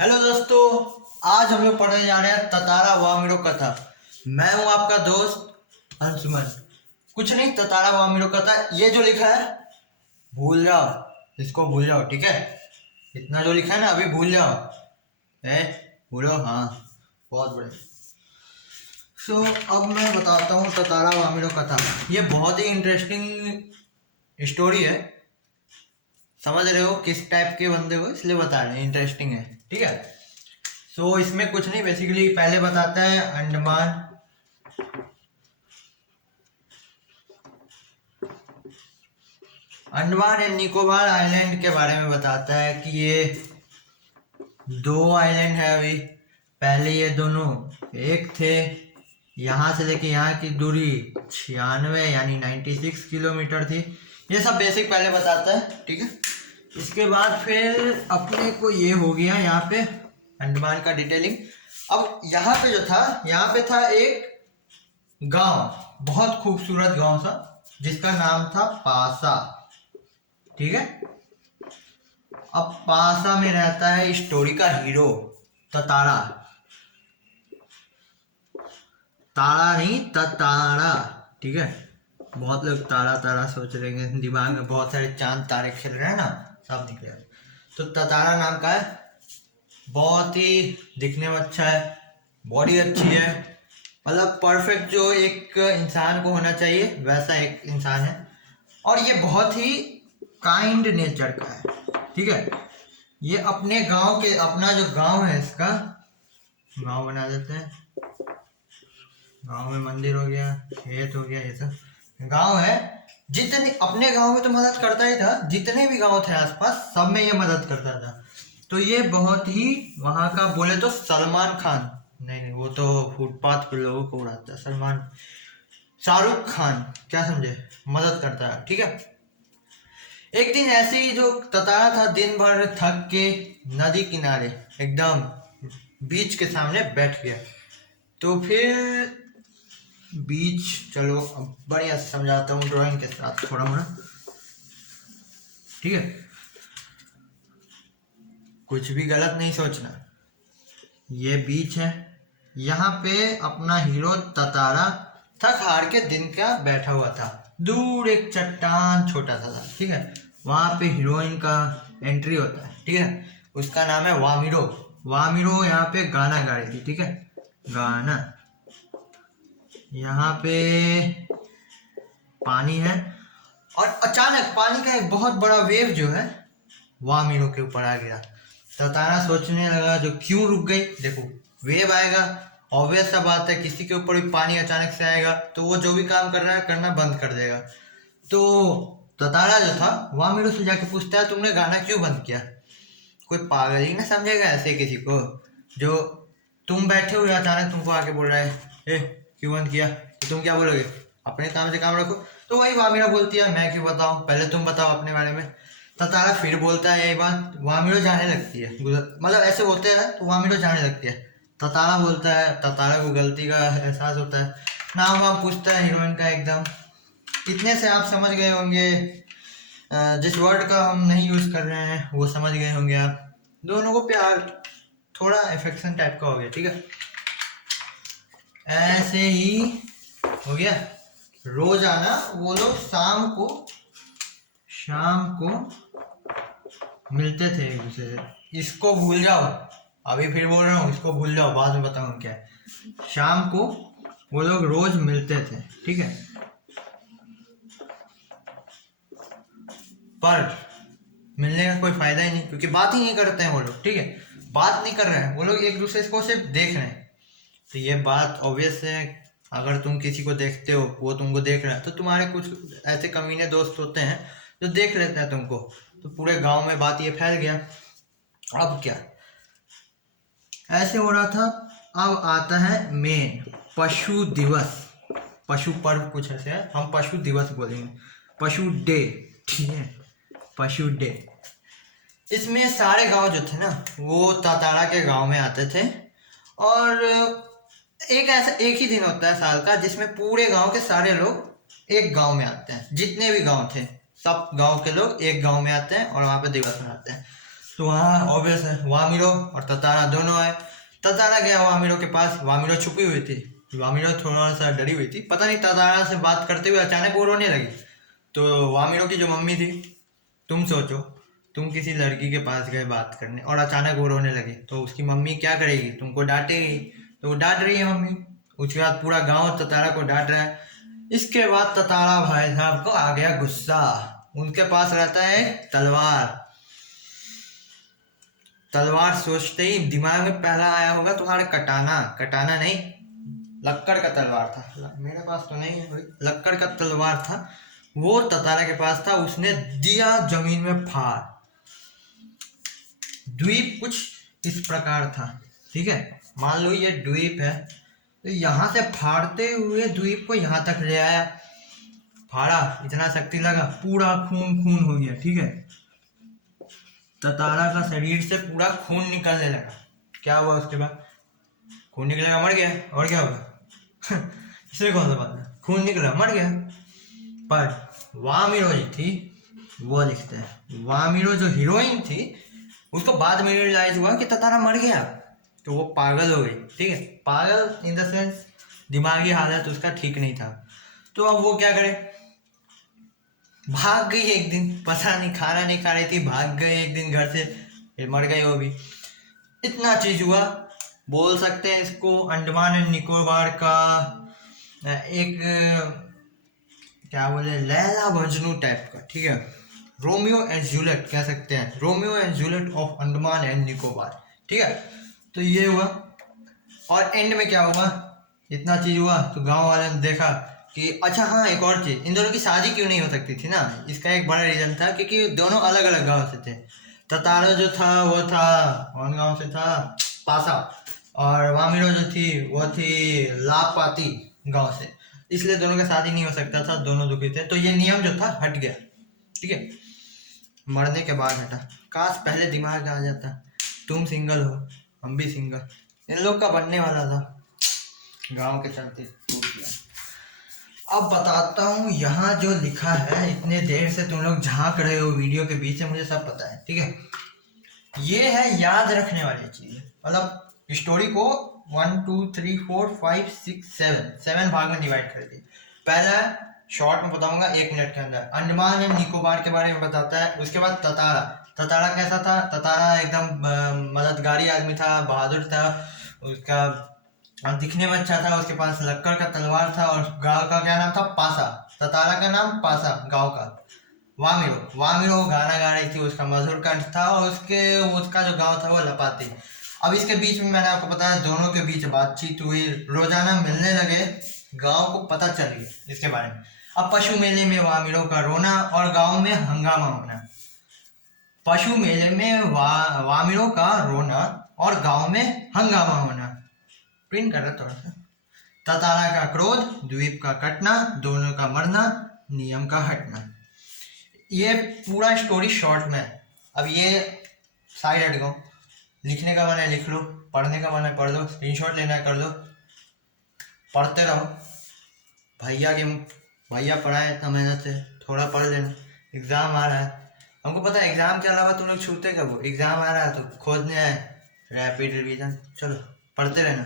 Hello दोस्तों, आज हम लोग पढ़ने जा रहे हैं ततारा वामिड़ो कथा। मैं हूं आपका दोस्त अंशुमन। कुछ नहीं, ततारा वामिड़ो कथा ये जो लिखा है भूल जाओ, इसको भूल जाओ, ठीक है। इतना जो लिखा है ना अभी भूल जाओ, है भूलो, हाँ बहुत बढ़िया। अब मैं बताता हूँ ततारा वामिड़ो कथा। ये बहुत ही इंटरेस्टिंग स्टोरी है। समझ रहे हो किस टाइप के बंदे हो, इसलिए बता रहे हैं, इंटरेस्टिंग है, ठीक है। इसमें कुछ नहीं, बेसिकली पहले बताता है अंडमान एंड निकोबार आइलैंड के बारे में। बताता है कि ये दो आइलैंड है अभी। पहले ये दोनों एक थे। यहाँ से लेके यहाँ की दूरी 96 यानी 96 किलोमीटर थी। ये सब बेसिक पहले बताता है, ठीक है। इसके बाद फिर अपने को ये हो गया यहाँ पे अंडमान का डिटेलिंग। अब यहाँ पे जो था, यहाँ पे था एक गांव, बहुत खूबसूरत गांव था जिसका नाम था पासा, ठीक है। अब पासा में रहता है स्टोरी का हीरो ततारा। तारा नहीं, ततारा, ठीक है। बहुत लोग तारा तारा सोच रहे हैं, दिमाग में बहुत सारे चांद तारे खेल रहे हैं ना, सब निकले। तो ततारा नाम का है, बहुत ही दिखने में अच्छा है, बॉडी अच्छी है, मतलब परफेक्ट जो एक इंसान को होना चाहिए वैसा एक इंसान है। और ये बहुत ही काइंड नेचर का है, ठीक है। ये अपने गांव के, अपना जो गांव है इसका, गांव बना देते हैं। गांव में मंदिर हो गया, खेत हो गया, ये सब गांव है। जितने अपने गांव में तो मदद करता ही था, जितने भी गांव थे आसपास सब में ये मदद करता था। तो ये बहुत ही वहां का, बोले तो सलमान खान, नहीं वो तो फुटपाथ पे लोगों को उड़ाता है, शाहरुख खान, क्या समझे, मदद करता है, ठीक है। एक दिन ऐसे ही जो ततारा था, दिन भर थक के नदी किनारे एकदम बीच के सामने बैठ गया। तो फिर बीच, चलो अब बढ़िया से समझाता हूँ ड्राइंग के साथ थोड़ा मोड़ा, ठीक है। कुछ भी गलत नहीं सोचना। ये बीच है, यहाँ पे अपना हीरो ततारा थक हार के दिन का बैठा हुआ था। दूर एक चट्टान छोटा सा था, ठीक है। वहां पे हीरोइन का एंट्री होता है, ठीक है। उसका नाम है वामिड़ो। वामिड़ो यहाँ पे गाना गा रही थी, ठीक है, गाना। यहाँ पे पानी है और अचानक पानी का एक बहुत बड़ा वेव जो है वामिड़ो के ऊपर आ गया। ततारा सोचने लगा जो क्यों रुक गई, देखो वेव आएगा, ऑब्वियस सा बात है, किसी के ऊपर भी पानी अचानक से आएगा तो वो जो भी काम कर रहा है करना बंद कर देगा। तो ततारा जो था वामिड़ो से जाके पूछता है तुमने गाना क्यों बंद किया। कोई पागल ही ना समझेगा ऐसे किसी को, जो तुम बैठे हुए अचानक तुमको आके बोल रहा है ए क्यों बंद किया, तो तुम क्या बोलोगे, अपने काम से काम रखो। तो वही वामिड़ो बोलती है मैं क्यों बताऊं, पहले तुम बताओ अपने बारे में। ततारा फिर बोलता है यही बात, वामिड़ो जाने लगती है, मतलब ऐसे होते हैं तो वामिड़ो जाने लगती है। ततारा बोलता है, ततारा को गलती का एहसास होता है, नाम वाम पूछता है हीरोइन का एकदम। इतने से आप समझ गए होंगे, जिस वर्ड का हम नहीं यूज कर रहे हैं वो समझ गए होंगे आप। दोनों को प्यार, थोड़ा अफेक्शन टाइप का हो गया, ठीक है। ऐसे ही हो गया। रोजाना वो लोग शाम को मिलते थे एक दूसरे से। इसको भूल जाओ, अभी फिर बोल रहा हूँ इसको भूल जाओ, बाद में बताऊँ क्या है। शाम को वो लोग रोज मिलते थे, ठीक है। पर मिलने का कोई फायदा ही नहीं, क्योंकि बात ही नहीं करते हैं वो लोग, ठीक है। बात नहीं कर रहे हैं वो लोग, एक दूसरे को सिर्फ देख रहे हैं। तो ये बात ऑब्वियस है, अगर तुम किसी को देखते हो वो तुमको देख रहा है तो तुम्हारे कुछ ऐसे कमीने दोस्त होते हैं जो देख लेते हैं तुमको, तो पूरे गांव में बात ये फैल गया। अब क्या, ऐसे हो रहा था। अब आता है मेन, पशु दिवस, पशु पर्व कुछ ऐसे है, हम पशु दिवस बोलेंगे, पशु डे, ठीक है, पशु डे। इसमें सारे गांव जो थे ना वो ततारा के गांव में आते थे। और एक ही दिन होता है साल का जिसमें पूरे गांव के सारे लोग एक गांव में आते हैं, जितने भी गांव थे सब गांव के लोग एक गांव में आते हैं और वहां पे दिवस मनाते हैं। तो वहाँ ऑब्वियस है वामिरो और ततारा दोनों आए। ततारा गया वामिरो के पास, वामिरो छुपी हुई थी, वामिरो थोड़ा सा डरी हुई थी, पता नहीं ततारा से बात करते हुए अचानक वो रोने लगी। तो वामिरो की जो मम्मी थी, तुम सोचो तुम किसी लड़की के पास गए बात करने और अचानक वो रोने लगी, तो उसकी मम्मी क्या करेगी, तुमको डांटेगी। तो वो डांट रही है मम्मी, उसके बाद पूरा गांव ततारा को डांट रहा है। इसके बाद ततारा भाई साहब को आ गया गुस्सा। उनके पास रहता है तलवार। तलवार सोचते ही दिमाग में पहला आया होगा तुम्हारे कटाना, कटाना नहीं, लक्कड़ का तलवार था, मेरे पास तो नहीं है भाई, लक्कड़ का तलवार था, वो ततारा के पास था। उसने दिया जमीन में फाड़। द्वीप कुछ इस प्रकार था, ठीक है, मान लो ये द्वीप है, तो यहाँ से फाड़ते हुए द्वीप को यहाँ तक ले आया, फाड़ा, इतना शक्ति लगा, पूरा खून खून हो गया, ठीक है। ततारा का शरीर से पूरा खून निकलने लगा। क्या हुआ उसके बाद, खून निकलेगा मर गया, और क्या होगा इसमें कौन सा बात है, खून निकला मर गया। पर वामिरो जी थी, वो लिखते हैं, वामिरो जो हीरोइन थी, उसको बाद में रियलाइज हुआ कि ततारा मर गया, तो वो पागल हो गई, ठीक है, पागल इन द सेंस दिमागी हालत उसका ठीक नहीं था। तो अब वो क्या करे, भाग गई एक दिन, पता नहीं खाना नहीं खा रही थी, भाग गई एक दिन घर से, फिर मर गई वो भी। इतना चीज हुआ, बोल सकते हैं इसको अंडमान एंड निकोबार का एक क्या बोले, लैला मजनू टाइप का, ठीक है, रोमियो एंड जूलियट कह सकते हैं, Romeo and Juliet of Andaman and Nicobar, ठीक है। तो ये हुआ, और एंड में क्या हुआ, इतना चीज हुआ तो गांव वाले ने देखा कि अच्छा हाँ एक और चीज, इन दोनों की शादी क्यों नहीं हो सकती थी ना, इसका एक बड़ा रीजन था क्योंकि दोनों अलग अलग गांव से थे। ततारा जो था वो था कौन गांव से था, पासा, और वामिरो जो थी वो थी लापाती गांव से, इसलिए दोनों का शादी नहीं हो सकता था, दोनों दुखी थे। तो ये नियम जो था हट गया, ठीक है, मरने के बाद हटा। काश पहले दिमाग आ जाता, तुम सिंगल हो हम भी सिंगल, इन लोग का बनने वाला था, गांव के चलते टूट गया। अब बताता हूँ, यहाँ जो लिखा है, इतने देर से तुम लोग झांक रहे हो वीडियो के बीच में, मुझे सब पता है, ठीक है। ये है याद रखने वाली चीज, मतलब स्टोरी को 1 2 3 4 5 6 7 भाग में डिवाइड कर दी। पहला शॉर्ट में बताऊंगा 1 मिनट के अंदर, अंडमान एंड निकोबार के बारे में बताता है। उसके बाद ततारा, ततारा कैसा था, ततारा एकदम मददगारी आदमी था, बहादुर था, उसका दिखने में अच्छा था, उसके पास लक्कड़ का तलवार था, और गांव का क्या नाम था, पासा, ततारा का नाम पासा, गांव का। वामिरो, वामिरो गाना गा रही थी, उसका मधुर कंठ था, और उसका जो गांव था वो लपाती। अब इसके बीच में मैंने आपको बताया, दोनों के बीच बातचीत हुई, रोजाना मिलने लगे, गांव को पता चल गया इसके बारे में। अब पशु मेले में वामिरो का रोना और गांव में हंगामा होना, पशु मेले में वामिरो का रोना और गांव में हंगामा होना, प्रिंट कर रहा थोड़ा सा। ततारा का क्रोध, द्वीप का कटना, दोनों का मरना, नियम का हटना। ये पूरा स्टोरी शॉर्ट में। अब ये साइड हट गो, लिखने का मन है लिख लो, पढ़ने का मन है पढ़ लो, स्क्रीनशॉट लेना है कर लो, पढ़ते रहो। भैया पढ़ाए इतना मेहनत से, थोड़ा पढ़ लेना, एग्जाम आ रहा है, हमको पता है एग्जाम के अलावा तुम लोग छूते कब हो, एग्जाम आ रहा है तो खोजने आए, रैपिड रिवीजन, चलो पढ़ते रहना।